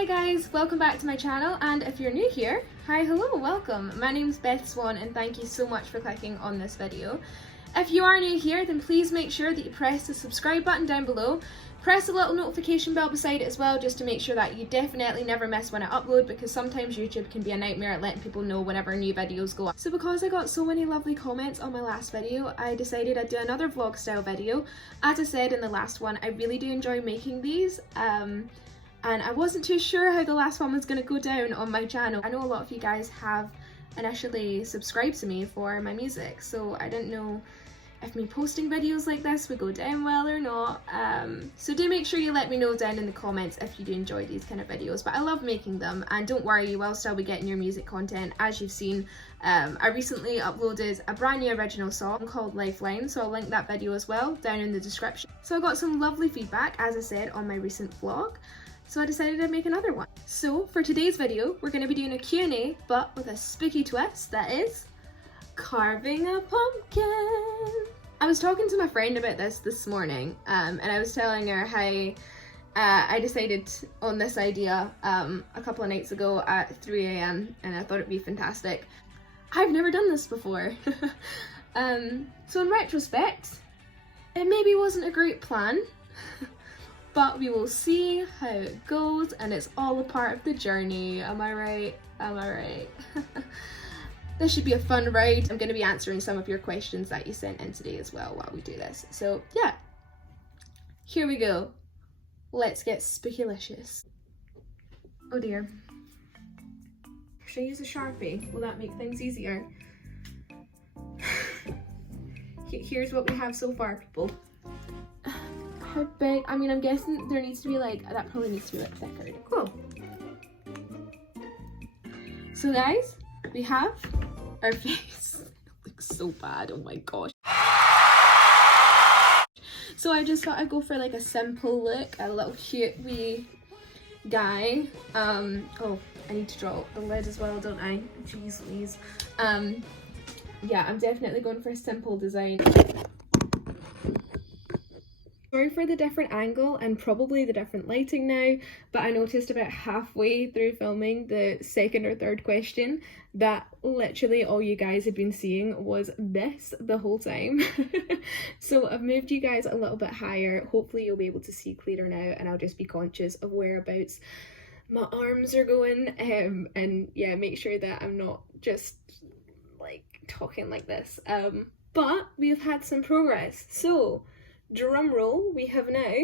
Hi guys, welcome back to my channel, and if you're new here, hi, hello, welcome. My name's Beth Swan and thank you so much for clicking on this video. If you are new here, then please make sure that you press the subscribe button down below. Press the little notification bell beside it as well, just to make sure that you definitely never miss when I upload, because sometimes YouTube can be a nightmare at letting people know whenever new videos go up. So because I got so many lovely comments on my last video, I decided I'd do another vlog style video. As I said in the last one, I really do enjoy making these. And I wasn't too sure how the last one was going to go down on my channel. I know a lot of you guys have initially subscribed to me for my music, so I didn't know if me posting videos like this would go down well or not. So do make sure you let me know down in the comments if you do enjoy these kind of videos. But I love making them, and don't worry, you will still be getting your music content. As you've seen, I recently uploaded a brand new original song called Lifeline, so I'll link that video as well down in the description. So I got some lovely feedback, as I said, on my recent vlog. So I decided to make another one. So for today's video, we're going to be doing a Q&A, but with a spooky twist, that is carving a pumpkin. I was talking to my friend about this morning, and I was telling her how I decided on this idea a couple of nights ago at 3 AM, and I thought it'd be fantastic. I've never done this before. So in retrospect, it maybe wasn't a great plan. But we will see how it goes, and it's all a part of the journey. Am I right? Am I right? This should be a fun ride. I'm going to be answering some of your questions that you sent in today as well while we do this. So yeah, here we go. Let's get spookylicious. Oh dear. Should I use a Sharpie? Will that make things easier? Here's what we have so far, people. How big? I mean, I'm guessing there needs to be like, that probably needs to be like thicker. Cool. So guys, we have our face. It looks so bad, oh my gosh. So I just thought I'd go for like a simple look, a little cute wee guy. Oh, I need to draw the lid as well, don't I? Jeez Louise. Yeah, I'm definitely going for a simple design. Sorry for the different angle and probably the different lighting now, but I noticed about halfway through filming the second or third question that literally all you guys had been seeing was this the whole time. So I've moved you guys a little bit higher. Hopefully you'll be able to see clearer now, and I'll just be conscious of whereabouts my arms are going, and yeah, make sure that I'm not just like talking like this. But we have had some progress. So drum roll, we have now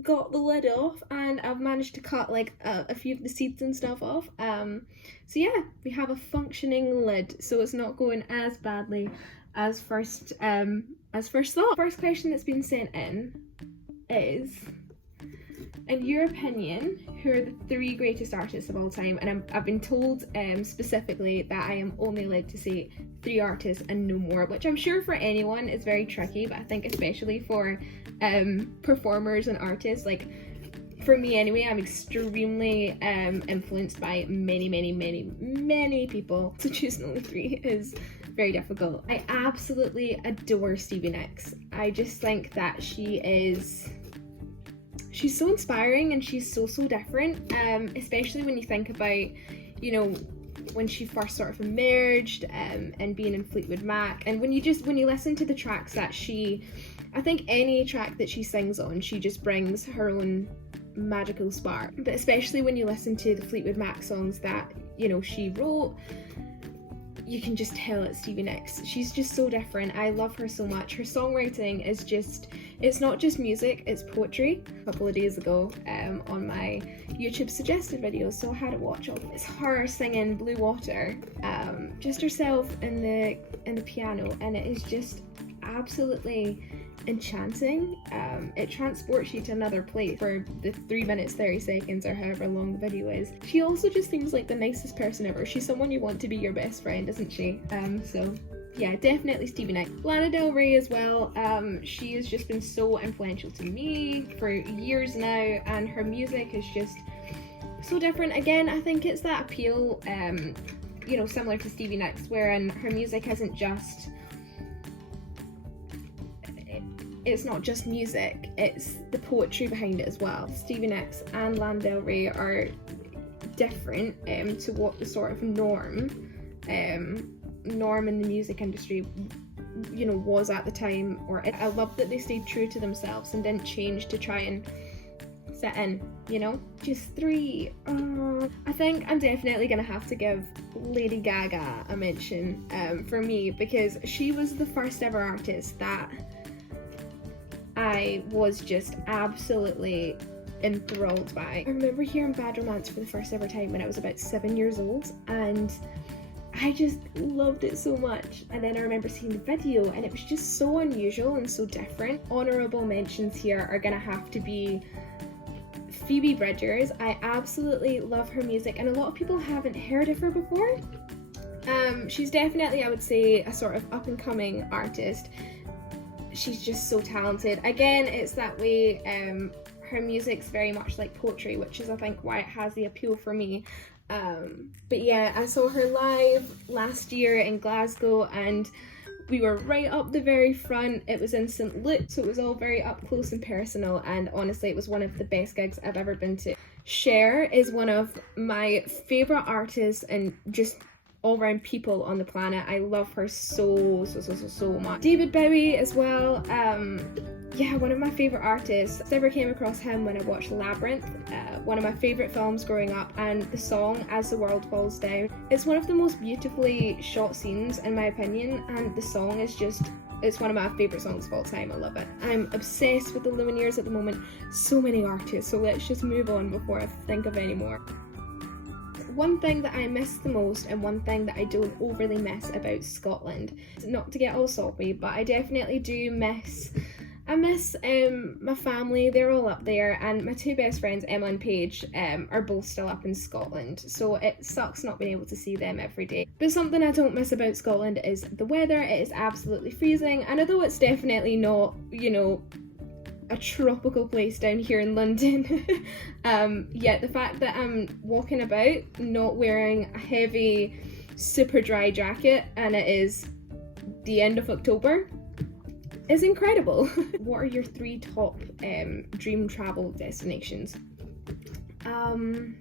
got the lid off, and I've managed to cut like a few of the seeds and stuff off. So yeah, we have a functioning lid, so it's not going as badly as first thought. First question that's been sent in is, in your opinion, who are the 3 greatest artists of all time? And I've been told specifically that I am only allowed to say 3 artists and no more, which I'm sure for anyone is very tricky, but I think especially for performers and artists, like for me anyway, I'm extremely influenced by many people, so choosing only 3 is very difficult. I absolutely adore Stevie Nicks. I just think that she's so inspiring, and she's so different, especially when you think about, you know, when she first sort of emerged and being in Fleetwood Mac, and when you listen to the tracks that I think any track that she sings on, she just brings her own magical spark. But especially when you listen to the Fleetwood Mac songs that, you know, she wrote, you can just tell it's Stevie Nicks. She's just so different. I love her so much. Her songwriting is just, it's not just music, it's poetry. A couple of days ago on my YouTube suggested videos, so I had to watch all. It's her singing Blue Water, just herself in the piano, and it is just absolutely enchanting. It transports you to another place for the 3 minutes 30 seconds or however long the video is. She also just seems like the nicest person ever. She's someone you want to be your best friend, isn't she? So yeah, definitely Stevie Nicks. Lana Del Rey as well. She has just been so influential to me for years now, and her music is just so different. Again, I think it's that appeal, you know, similar to Stevie Nicks, wherein her music isn't just, it's not just music, it's the poetry behind it as well. Stevie Nicks and Lana Del Rey are different to what the sort of norm in the music industry, you know, was at the time. Or I love that they stayed true to themselves and didn't change to try and fit in, you know. Just 3. I think I'm definitely gonna have to give Lady Gaga a mention for me, because she was the first ever artist that I was just absolutely enthralled by. I remember hearing Bad Romance for the first ever time when I was about 7 years old, and I just loved it so much. And then I remember seeing the video, and it was just so unusual and so different. Honourable mentions here are gonna have to be Phoebe Bridgers. I absolutely love her music, and a lot of people haven't heard of her before. She's definitely, I would say, a sort of up-and-coming artist. She's just so talented. Again, it's that way, her music's very much like poetry, which is, I think, why it has the appeal for me. But yeah, I saw her live last year in Glasgow, and we were right up the very front. It was in St. Luke, so it was all very up close and personal, and honestly it was one of the best gigs I've ever been to. Cher is one of my favourite artists and just all-round people on the planet. I love her so much. David Bowie as well. Yeah, one of my favourite artists. I ever came across him when I watched Labyrinth, one of my favourite films growing up, and the song As the World Falls Down. It's one of the most beautifully shot scenes in my opinion, and the song is just, it's one of my favourite songs of all time. I love it. I'm obsessed with the Lumineers at the moment. So many artists, so let's just move on before I think of any more. One thing that I miss the most, and one thing that I don't overly miss about Scotland, not to get all soppy, but I definitely do miss my family. They're all up there, and my 2 best friends, Emma and Paige, are both still up in Scotland, so it sucks not being able to see them every day. But something I don't miss about Scotland is the weather. It is absolutely freezing, and although it's definitely not, you know, a tropical place down here in London, yet the fact that I'm walking about not wearing a heavy, super dry jacket, and it is the end of October, is incredible. What are your 3 top dream travel destinations? Again,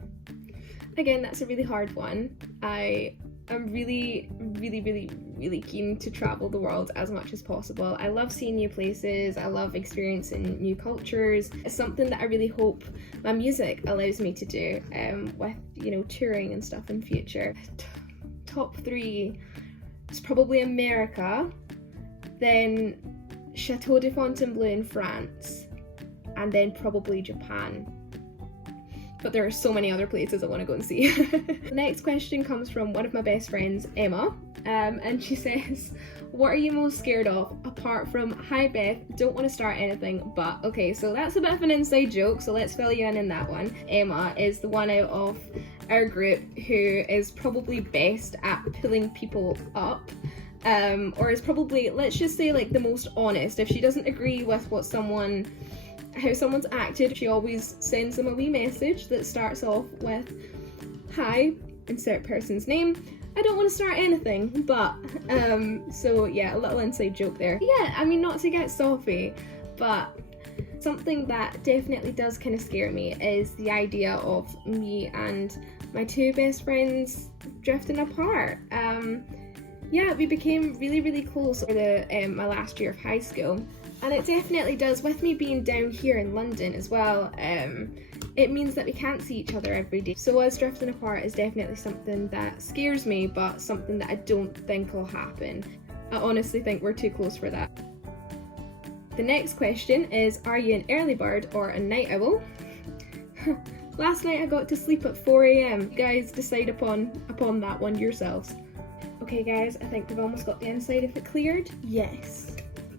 that's a really hard one. I'm really keen to travel the world as much as possible. I love seeing new places. I love experiencing new cultures. It's something that I really hope my music allows me to do with, you know, touring and stuff in future. Top 3 is probably America, then Chateau de Fontainebleau in France, and then probably Japan. But there are so many other places I want to go and see. The next question comes from one of my best friends, Emma, and she says, what are you most scared of apart from, hi Beth, don't want to start anything, but okay, so that's a bit of an inside joke, so let's fill you in that one. Emma is the one out of our group who is probably best at pulling people up, or is probably, let's just say, like the most honest. If she doesn't agree with how someone's acted, she always sends them a wee message that starts off with, hi, insert person's name. I don't want to start anything, but, so yeah, a little inside joke there. Yeah, I mean, not to get soppy, but something that definitely does kind of scare me is the idea of me and my 2 best friends drifting apart. Yeah, we became really close for my last year of high school. And it definitely does, with me being down here in London as well, it means that we can't see each other every day. So us drifting apart is definitely something that scares me, but something that I don't think will happen. I honestly think we're too close for that. The next question is, are you an early bird or a night owl? Last night I got to sleep at 4 AM. You guys decide upon that one yourselves. Okay guys, I think we've almost got the inside of it cleared. Yes.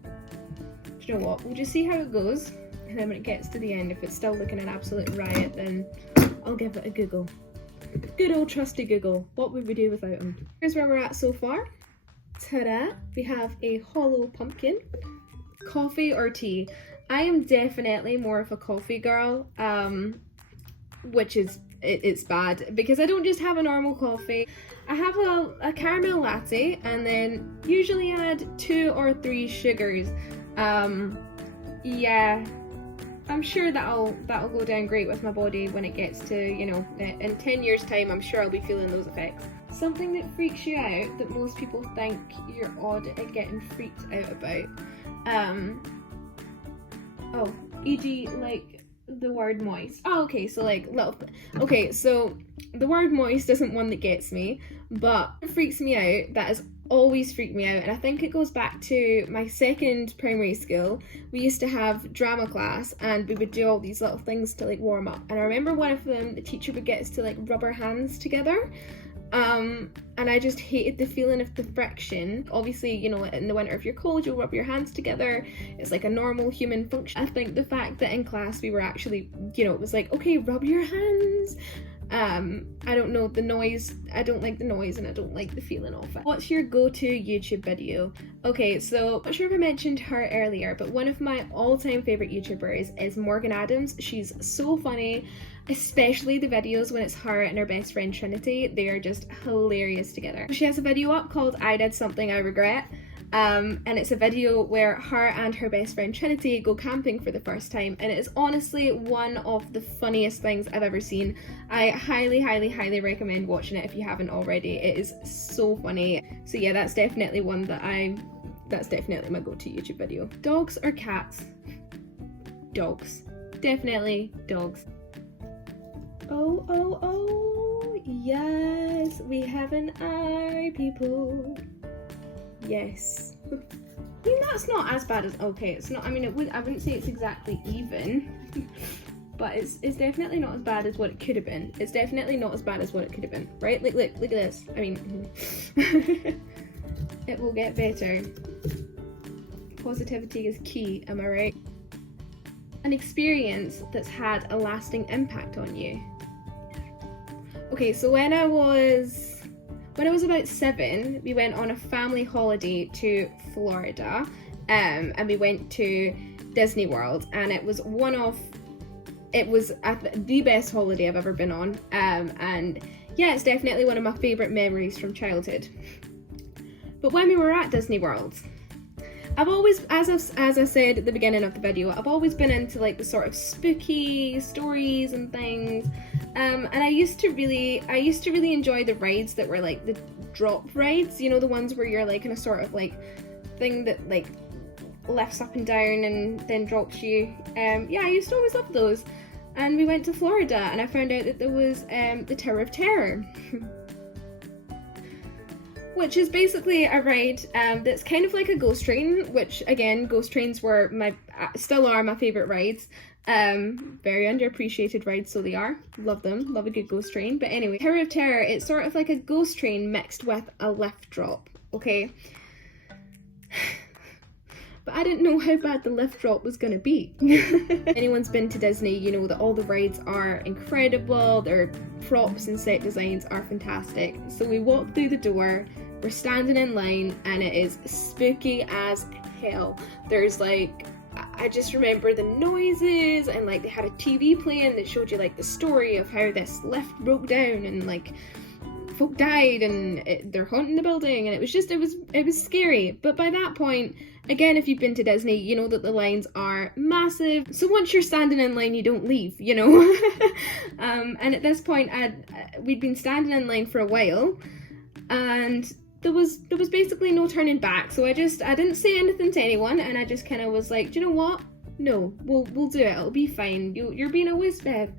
Do you know what, we'll just see how it goes, and then when it gets to the end, if it's still looking an absolute riot, then I'll give it a Google. Good old trusty Google. What would we do without him? Here's where we're at so far. Ta-da! We have a hollow pumpkin. Coffee or tea? I am definitely more of a coffee girl, which is, it's bad, because I don't just have a normal coffee. I have a caramel latte, and then usually add 2 or 3 sugars. Yeah, I'm sure that'll go down great with my body when it gets to, you know, in 10 years time. I'm sure I'll be feeling those effects. Something that freaks you out that most people think you're odd at getting freaked out about. E.g. like the word moist. Oh, okay, so like okay, so the word moist isn't one that gets me, but it freaks me out. That has always freaked me out, and I think it goes back to my second primary school. We used to have drama class, and we would do all these little things to like warm up. And I remember one of them, the teacher would get us to like rub our hands together. And I just hated the feeling of the friction. Obviously, you know, in the winter if you're cold, you'll rub your hands together. It's like a normal human function. I think the fact that in class we were actually, you know, it was like, okay, rub your hands. I don't know, the noise, I don't like the noise, and I don't like the feeling of it. What's your go-to YouTube video? Okay, so I'm not sure if I mentioned her earlier, but one of my all-time favourite YouTubers is Morgan Adams. She's so funny, especially the videos when it's her and her best friend Trinity. They are just hilarious together. She has a video up called I Did Something I Regret. And it's a video where her and her best friend Trinity go camping for the first time, and it is honestly one of the funniest things I've ever seen. I highly recommend watching it if you haven't already. It is so funny. So yeah, that's definitely one that that's definitely my go-to YouTube video. Dogs or cats? Dogs. Definitely dogs. Oh, yes, we have an eye, people. Yes. I mean, that's not as bad as, okay, it's not, I mean, I wouldn't say it's exactly even, but it's definitely not as bad as what it could have been. It's definitely not as bad as what it could have been, right? Look at this. I mean, it will get better. Positivity is key, am I right? An experience that's had a lasting impact on you. Okay, so when I was about 7, we went on a family holiday to Florida, and we went to Disney World, and it was the best holiday I've ever been on, and yeah, it's definitely one of my favourite memories from childhood. But when we were at Disney World, I've always, as I said at the beginning of the video, I've always been into like the sort of spooky stories and things. And I used to really enjoy the rides that were like the drop rides, you know, the ones where you're like in a sort of like thing that like lifts up and down and then drops you. Yeah, I used to always love those. And we went to Florida, and I found out that there was the Tower of Terror. Which is basically a ride that's kind of like a ghost train, which again, ghost trains were still are my favourite rides. Very underappreciated rides, so they are. Love them, love a good ghost train. But anyway, Tower of Terror, it's sort of like a ghost train mixed with a lift drop, okay? But I didn't know how bad the lift drop was gonna be. Anyone's been to Disney, you know that all the rides are incredible, their props and set designs are fantastic. So we walked through the door, we're standing in line, and it is spooky as hell. There's like, I just remember the noises, and like they had a TV playing that showed you like the story of how this lift broke down and like folk died, and they're haunting the building, and it was scary. But by that point, again, if you've been to Disney, you know that the lines are massive. So once you're standing in line, you don't leave, you know. And at this point, we'd been standing in line for a while, and there was basically no turning back. So I didn't say anything to anyone, and I just kind of was like, do you know what? No, we'll do it. It'll be fine. You're being a whiz, Beth.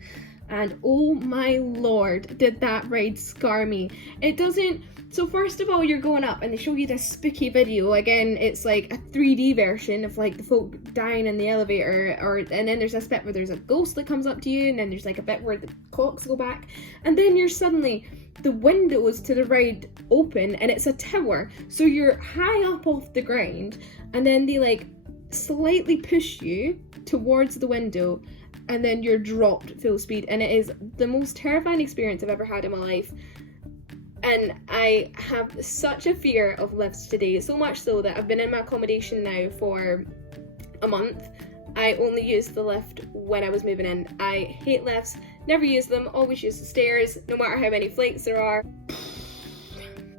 And oh my lord, did that ride scar me. It doesn't. So first of all, you're going up and they show you this spooky video. Again, it's like a 3D version of like the folk dying in the elevator, and then there's this bit where there's a ghost that comes up to you, and then there's like a bit where the clocks go back, and then you're suddenly, the windows to the ride open, and it's a tower. So you're high up off the ground, and then they like slightly push you towards the window, and then you're dropped full speed, and it is the most terrifying experience I've ever had in my life. And I have such a fear of lifts today, so much so that I've been in my accommodation now for a month. I only use the lift when I was moving in. I hate lifts, never use them, always use the stairs, no matter how many flights there are.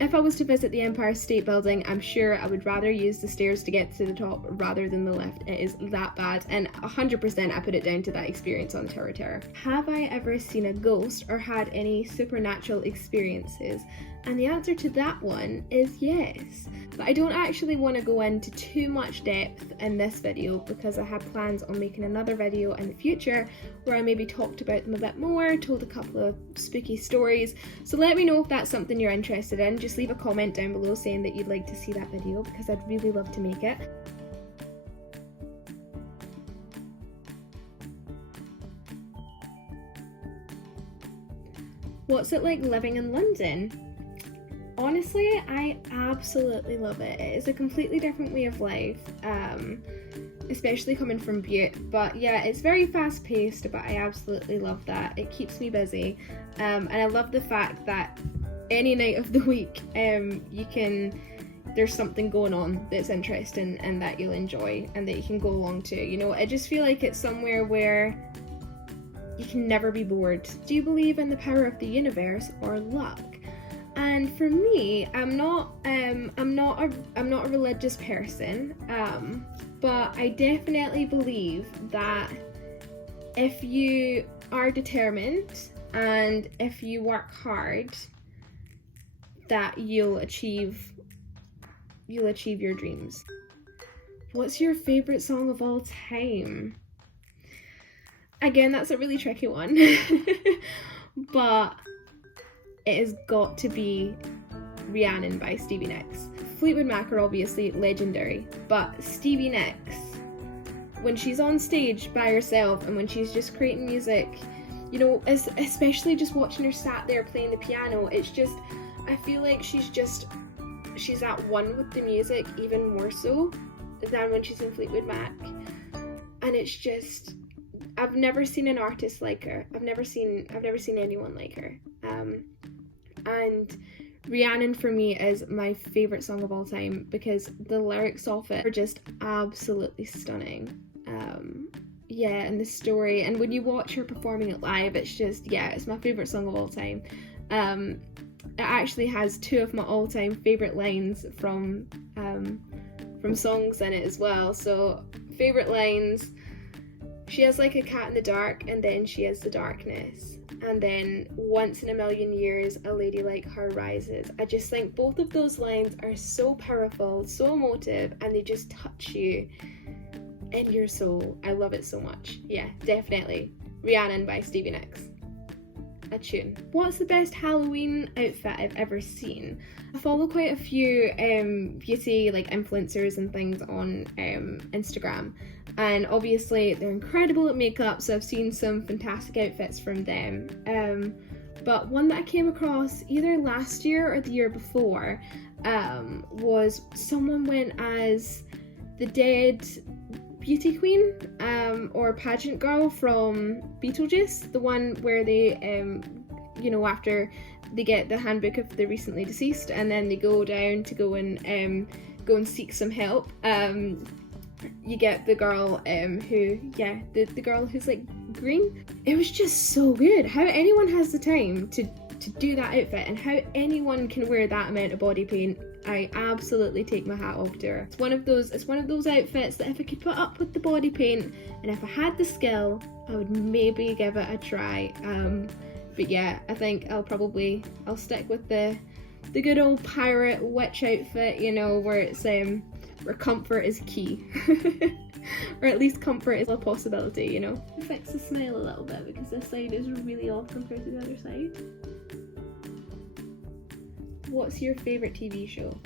If I was to visit the Empire State Building, I'm sure I would rather use the stairs to get to the top rather than the lift. It is that bad, and 100% I put it down to that experience on Tower Terror. Have I ever seen a ghost or had any supernatural experiences? And the answer to that one is yes. But I don't actually want to go into too much depth in this video because I have plans on making another video in the future where I maybe talked about them a bit more, told a couple of spooky stories. So let me know if that's something you're interested in. Just leave a comment down below saying that you'd like to see that video because I'd really love to make it. What's it like living in London? Honestly, I absolutely love it. It is a completely different way of life, especially coming from Butte. But yeah, it's very fast paced, but I absolutely love that. It keeps me busy, and I love the fact that any night of the week, there's something going on that's interesting and that you'll enjoy and that you can go along to. You know, I just feel like it's somewhere where you can never be bored. Do you believe in the power of the universe or luck? And for me, I'm not a religious person, but I definitely believe that if you are determined and if you work hard, that you'll achieve your dreams. What's your favorite song of all time? Again, that's a really tricky one, but it has got to be Rhiannon by Stevie Nicks. Fleetwood Mac are obviously legendary, but Stevie Nicks, when she's on stage by herself and when she's just creating music, you know, especially just watching her sat there playing the piano, it's just, I feel like she's at one with the music even more so than when she's in Fleetwood Mac. And it's just, I've never seen an artist like her. I've never seen anyone like her. And Rhiannon for me is my favourite song of all time because the lyrics of it are just absolutely stunning. Yeah, and the story, and when you watch her performing it live, it's just, yeah, it's my favourite song of all time. It actually has two of my all-time favourite lines from songs in it as well. So, favourite lines: she has like a cat in the dark, and then she has the darkness. And then once in a million years, a lady like her rises. I just think both of those lines are so powerful, so emotive, and they just touch you in your soul. I love it so much. Yeah, definitely. Rhiannon by Stevie Nicks. A tune. What's the best Halloween outfit I've ever seen? I follow quite a few beauty like influencers and things on Instagram, and obviously they're incredible at makeup, so I've seen some fantastic outfits from them. But one that I came across either last year or the year before was someone went as the dead beauty queen or pageant girl from Beetlejuice, the one where they you know, after they get the handbook of the recently deceased and then they go down to go and seek some help. You get the girl the girl who's like green. It was just so good. How anyone has the time to do that outfit and how anyone can wear that amount of body paint, I absolutely take my hat off to her. It's one of those outfits that if I could put up with the body paint and if I had the skill, I would maybe give it a try. But yeah, I think I'll stick with the good old pirate witch outfit, you know, where it's where comfort is key. Or at least comfort is a possibility, you know. Fix the smile a little bit because this side is really off compared to the other side. What's your favourite TV show?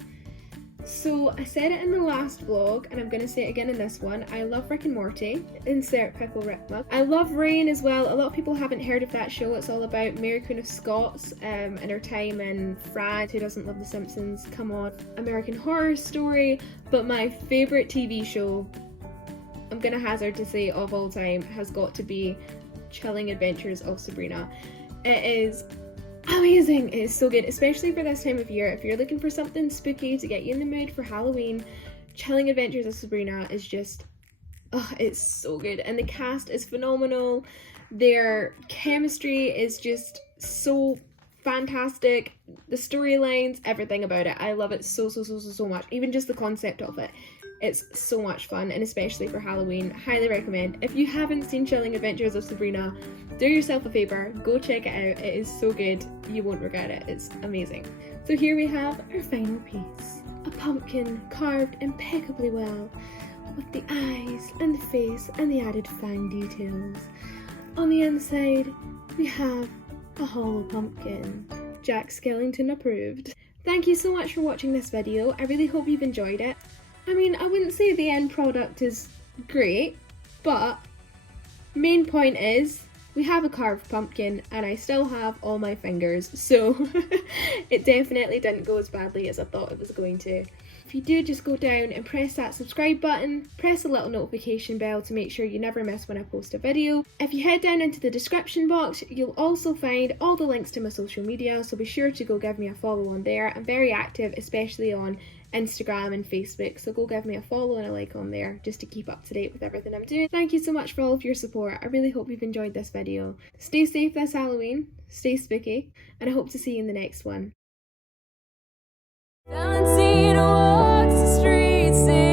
So I said it in the last vlog and I'm going to say it again in this one. I love Rick and Morty. Insert pickle Rick mug. I love Rain as well. A lot of people haven't heard of that show. It's all about Mary Queen of Scots and her time in France. Who doesn't love The Simpsons? Come on. American Horror Story. But my favourite TV show, I'm going to hazard to say of all time, has got to be Chilling Adventures of Sabrina. It is amazing. It is so good, especially for this time of year. If you're looking for something spooky to get you in the mood for Halloween, Chilling Adventures of Sabrina is just, it's so good. And the cast is phenomenal. Their chemistry is just so fantastic. The storylines, everything about it. I love it so much. Even just the concept of it. It's so much fun, and especially for Halloween, highly recommend. If you haven't seen Chilling Adventures of Sabrina, do yourself a favour, go check it out. It is so good, you won't regret it. It's amazing. So here we have our final piece. A pumpkin carved impeccably well, with the eyes and the face and the added fine details. On the inside, we have a hollow pumpkin. Jack Skellington approved. Thank you so much for watching this video. I really hope you've enjoyed it. I mean, I wouldn't say the end product is great, but main point is we have a carved pumpkin and I still have all my fingers, so it definitely didn't go as badly as I thought it was going to. If you do, just go down and press that subscribe button, press the little notification bell to make sure you never miss when I post a video. If you head down into the description box, you'll also find all the links to my social media, so be sure to go give me a follow on there. I'm very active, especially on Instagram and Facebook, so go give me a follow and a like on there just to keep up to date with everything I'm doing. Thank you so much for all of your support. I really hope you've enjoyed this video. Stay safe this Halloween, stay spooky, and I hope to see you in the next one. Valentina walks the streets.